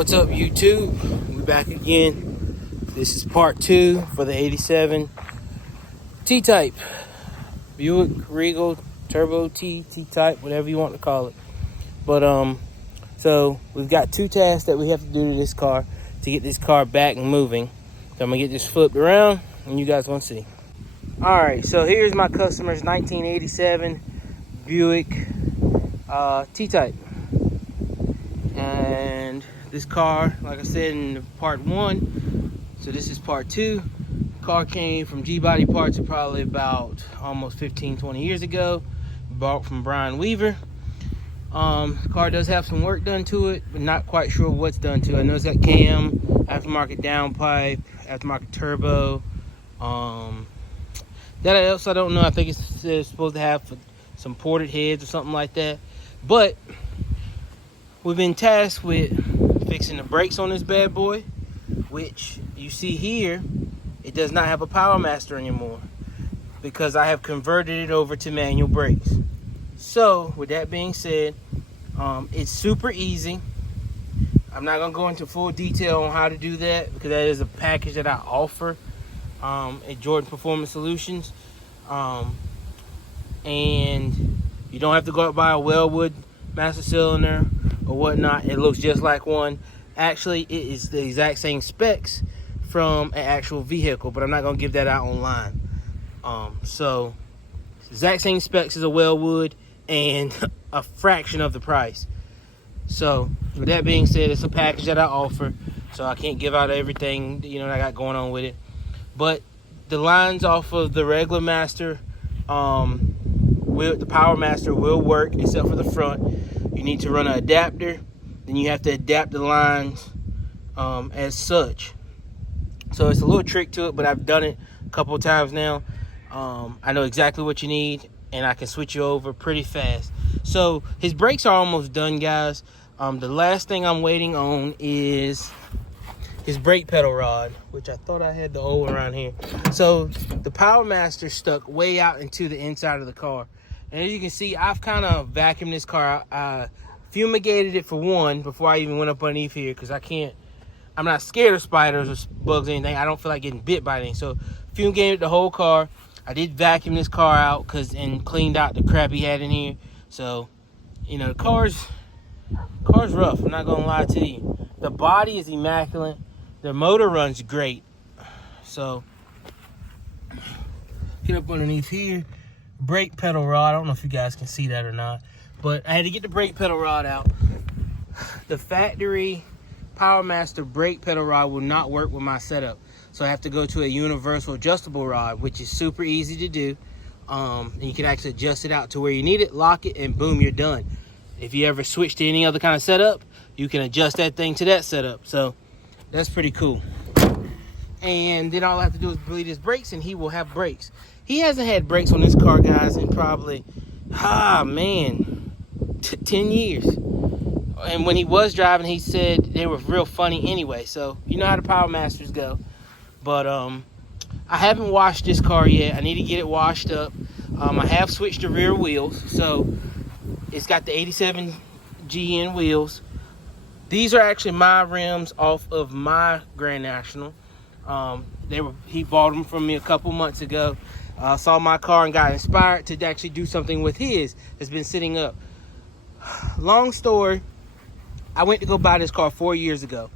What's up, YouTube? We're back again. This is part 2 for the 87 T-Type. Buick Regal Turbo T-Type, whatever you want to call it. But, so we've got 2 tasks that we have to do to this car to get this car back and moving. So I'm going to get this flipped around and you guys want to see. Alright, so here's my customer's 1987 Buick T-Type. And this car, like I said in part 1, so this is part 2. Car came from G-Body Parts probably about almost 15-20 years ago. Bought from Brian Weaver. The car does have some work done to it, but not quite sure what's done to it. I know it's got cam, aftermarket downpipe, aftermarket turbo. That else I don't know. I think it's supposed to have some ported heads or something like that. But we've been tasked with fixing the brakes on this bad boy, which you see here, it does not have a Power Master anymore because I have converted it over to manual brakes. So with that being said, it's super easy. I'm not gonna go into full detail on how to do that because that is a package that I offer at Jordan Performance Solutions. And you don't have to go out and buy a Wellwood master cylinder or whatnot. It looks just like one. Actually, it is the exact same specs from an actual vehicle, but I'm not gonna give that out online. So exact same specs as a Wellwood and a fraction of the price. So with that being said, it's a package that I offer, so I can't give out everything that I got going on with it. But the lines off of the regular Master, the Power Master will work except for the front. You need to run an adapter, then you have to adapt the lines as such. So it's a little trick to it, but I've done it a couple of times now. I know exactly what you need, and I can switch you over pretty fast. So his brakes are almost done, guys. The last thing I'm waiting on is his brake pedal rod, which I thought I had the old one around here. So the Power Master stuck way out into the inside of the car. And as you can see, I've kind of vacuumed this car. I fumigated it for one before I even went up underneath here because I'm not scared of spiders or bugs or anything. I don't feel like getting bit by anything. So fumigated the whole car. I did vacuum this car out and cleaned out the crap he had in here. So, the car's rough. I'm not gonna lie to you. The body is immaculate. The motor runs great. So, get up underneath here. Brake pedal rod. I don't know if you guys can see that or not, but I had to get the brake pedal rod out. The factory Power Master brake pedal rod will not work with my setup, so I have to go to a universal adjustable rod, which is super easy to do. And you can actually adjust it out to where you need it, lock it, and boom, you're done. If you ever switch to any other kind of setup, you can adjust that thing to that setup. So that's pretty cool. And then all I have to do is bleed his brakes and he will have brakes. He hasn't had brakes on this car, guys, in probably 10 years. And when he was driving, he said they were real funny anyway. So you know how the Power Masters go. But I haven't washed this car yet. I need to get it washed up. I have switched the rear wheels, so it's got the 87 GN wheels. These are actually my rims off of my Grand National. He bought them from me a couple months ago. Saw my car and got inspired to actually do something with his that's been sitting up. Long story, I went to go buy this car 4 years ago,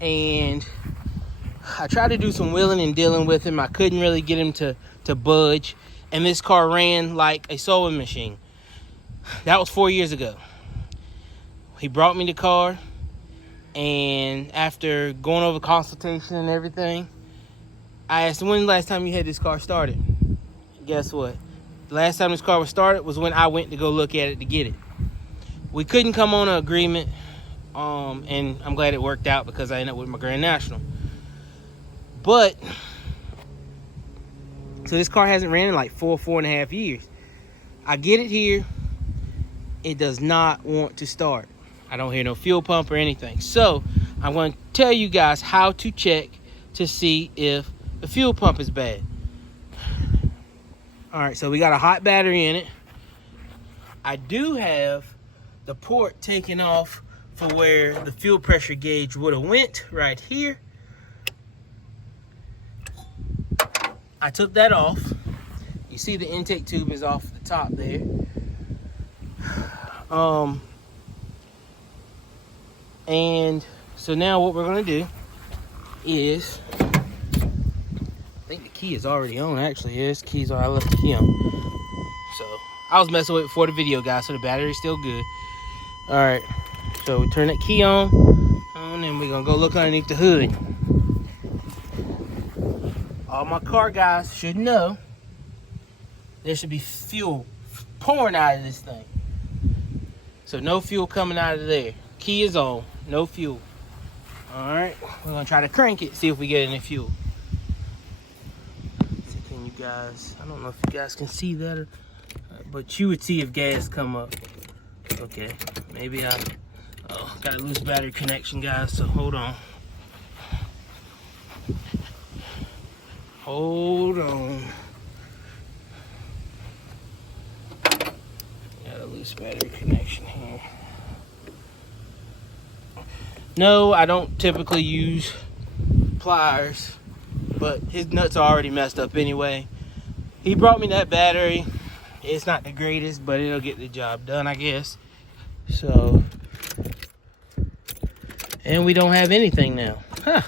and I tried to do some wheeling and dealing with him. I couldn't really get him to budge, and this car ran like a sewing machine. That was 4 years ago. He brought me the car, and after going over consultation and everything, I asked him, when the last time you had this car started? Guess what? The last time this car was started was when I went to go look at it to get it. We couldn't come on an agreement, and I'm glad it worked out because I ended up with my Grand National. But, so this car hasn't ran in like 4.5 years. I get it here. It does not want to start. I don't hear no fuel pump or anything. So, I'm going to tell you guys how to check to see if the fuel pump is bad. Alright, so we got a hot battery in it. I do have the port taken off for where the fuel pressure gauge would have went right here. I took that off. You see the intake tube is off the top there. And so now what we're gonna do is, I think the key is already on actually. Yes, keys are, I left the key on. So I was messing with it before the video, guys, so the battery's still good. All right, so we turn that key on, and then we're gonna go look underneath the hood. All my car guys should know there should be fuel pouring out of this thing. So no fuel coming out of there. Key is on, no fuel. All right, we're gonna try to crank it, see if we get any fuel. So can you guys, I don't know if you guys can see that, but you would see if gas come up. Okay, maybe got a loose battery connection, guys, so hold on. Hold on. Got a loose battery connection here. No, I don't typically use pliers, but his nuts are already messed up anyway. He brought me that battery. It's not the greatest, but it'll get the job done, I guess. So, and we don't have anything now. Huh,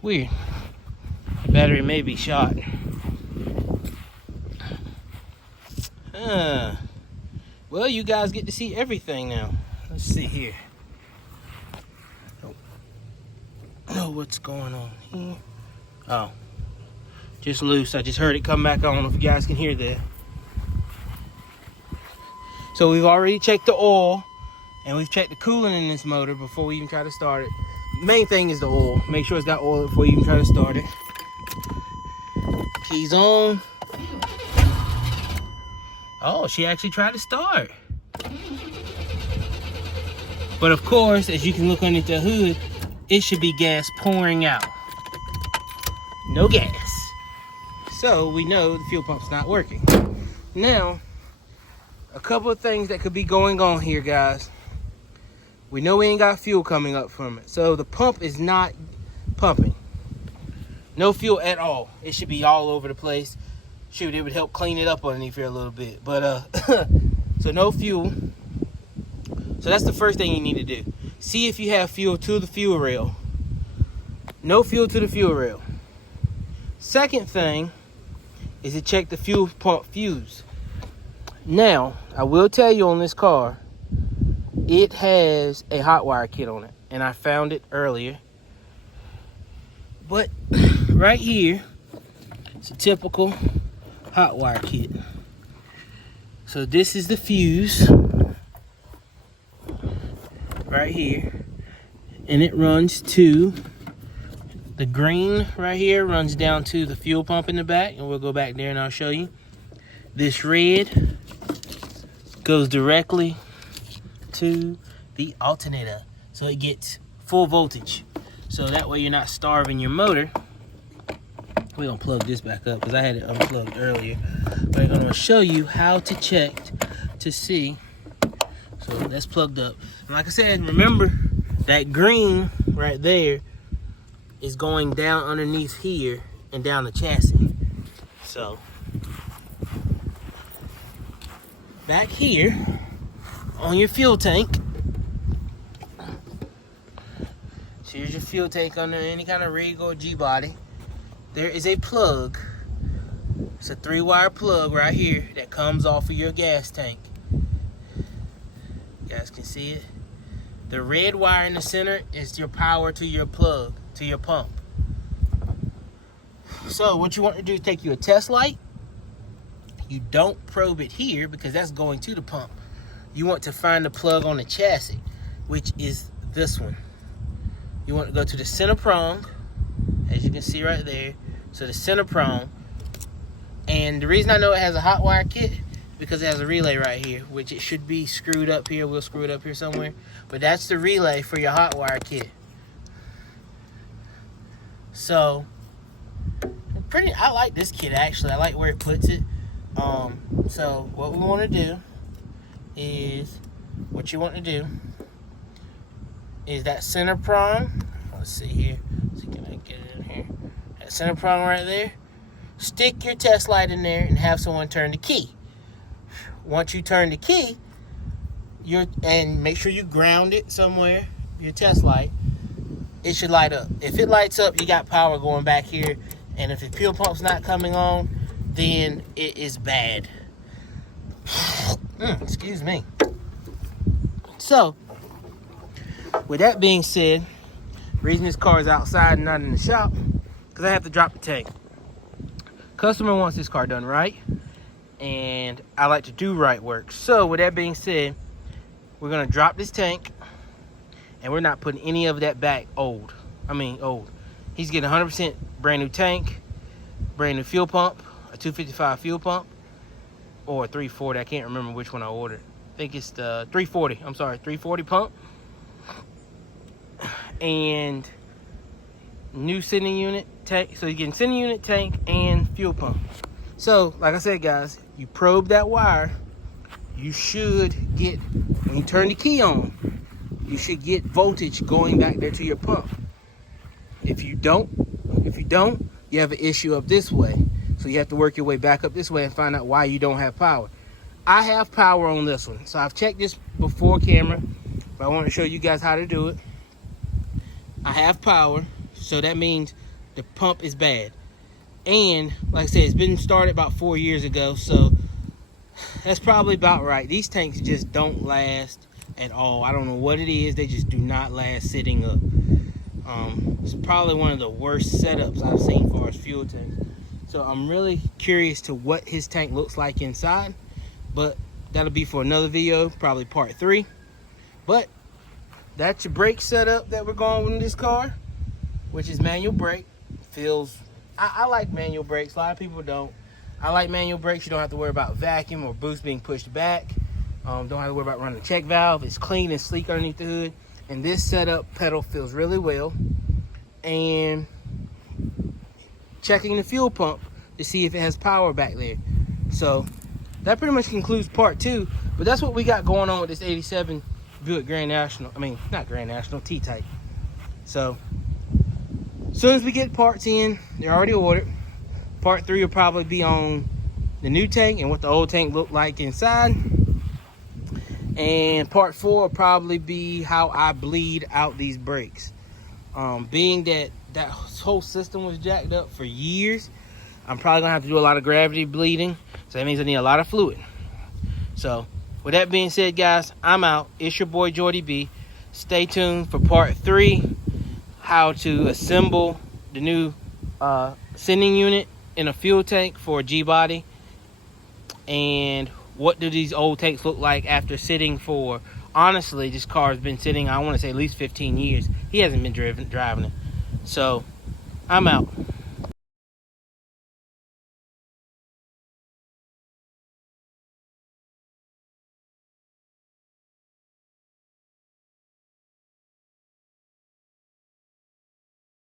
weird. The battery may be shot. Well, you guys get to see everything now. Let's see here. Oh, what's going on here? Oh, just loose. I just heard it come back on. I don't know if you guys can hear that. So we've already checked the oil, and we've checked the coolant in this motor before we even try to start it. The main thing is the oil. Make sure it's got oil before you even try to start it. Keys on. Oh, she actually tried to start. But of course, as you can look underneath the hood, it should be gas pouring out. No gas. So we know the fuel pump's not working. Now, a couple of things that could be going on here, guys. We know we ain't got fuel coming up from it. So the pump is not pumping. No fuel at all. It should be all over the place. Shoot, it would help clean it up underneath here a little bit. But, so no fuel. So that's the first thing you need to do. See if you have fuel to the fuel rail. No fuel to the fuel rail. Second thing is to check the fuel pump fuse. Now, I will tell you on this car, it has a hot wire kit on it. And I found it earlier. But right here, it's a typical hot wire kit. So this is the fuse right here, and it runs to the green right here, runs down to the fuel pump in the back, and we'll go back there and I'll show you. This red goes directly to the alternator, so it gets full voltage. So that way you're not starving your motor. We're gonna plug this back up because I had it unplugged earlier. But I'm gonna show you how to check to see. So that's plugged up. And like I said, remember that green right there is going down underneath here and down the chassis. So back here on your fuel tank, so here's your fuel tank under any kind of rig or G-body. There is a plug. It's a 3-wire plug right here that comes off of your gas tank. You guys can see it. The red wire in the center is your power to your plug, to your pump. So what you want to do is take you a test light. You don't probe it here because that's going to the pump. You want to find the plug on the chassis, which is this one. You want to go to the center prong, as you can see right there. So the center prong. And the reason I know it has a hot wire kit because it has a relay right here, which it should be screwed up here. We'll screw it up here somewhere. But that's the relay for your hot wire kit. So I like this kit actually. I like where it puts it. So what we want to do is, what you want to do, is that center prong. Let's see here. Let's see, can I get it in here? That center prong right there. Stick your test light in there and have someone turn the key. Once you turn the key, and make sure you ground it somewhere, your test light, it should light up. If it lights up, you got power going back here. And if the fuel pump's not coming on, then it is bad. Excuse me. So, with that being said, the reason this car is outside and not in the shop, because I have to drop the tank. Customer wants this car done right, and I like to do right work. So, with that being said, we're going to drop this tank, and we're not putting any of that back old. He's getting 100% brand new tank, brand new fuel pump, a 255 fuel pump, or a 340. I can't remember which one I ordered. I think it's the 340. I'm sorry, 340 pump. And new sending unit tank. So you're getting sending unit, tank, and fuel pump. So, like I said, guys, you probe that wire, you should get, when you turn the key on, you should get voltage going back there to your pump. If you don't, you have an issue up this way. So you have to work your way back up this way and find out why you don't have power. I have power on this one. So I've checked this before camera, but I want to show you guys how to do it. I have power, so that means the pump is bad. And like I said, it's been started about 4 years ago, so that's probably about right. These tanks just don't last at all. I don't know what it is. They just do not last sitting up. It's probably one of the worst setups I've seen for as fuel tanks. So I'm really curious to what his tank looks like inside, but that'll be for another video, probably part 3. But that's your brake setup that we're going with in this car, which is manual brake. I like manual brakes. A lot of people don't. I like manual brakes. You don't have to worry about vacuum or boost being pushed back. Don't have to worry about running the check valve. It's clean and sleek underneath the hood. And this setup pedal feels really well. And checking the fuel pump to see if it has power back there. So that pretty much concludes part 2. But that's what we got going on with this 87 Buick Grand National. Not Grand National, T-Type. So as soon as we get parts in, they're already ordered. Part 3 will probably be on the new tank and what the old tank looked like inside. And part 4 will probably be how I bleed out these brakes. Being that whole system was jacked up for years, I'm probably gonna have to do a lot of gravity bleeding. So that means I need a lot of fluid. So with that being said, guys, I'm out. It's your boy Jordy B. Stay tuned for part 3, how to assemble the new sending unit in a fuel tank for a G-body, and what do these old tanks look like after sitting for, honestly, this car has been sitting, I want to say at least 15 years. He hasn't been driving it. So I'm out.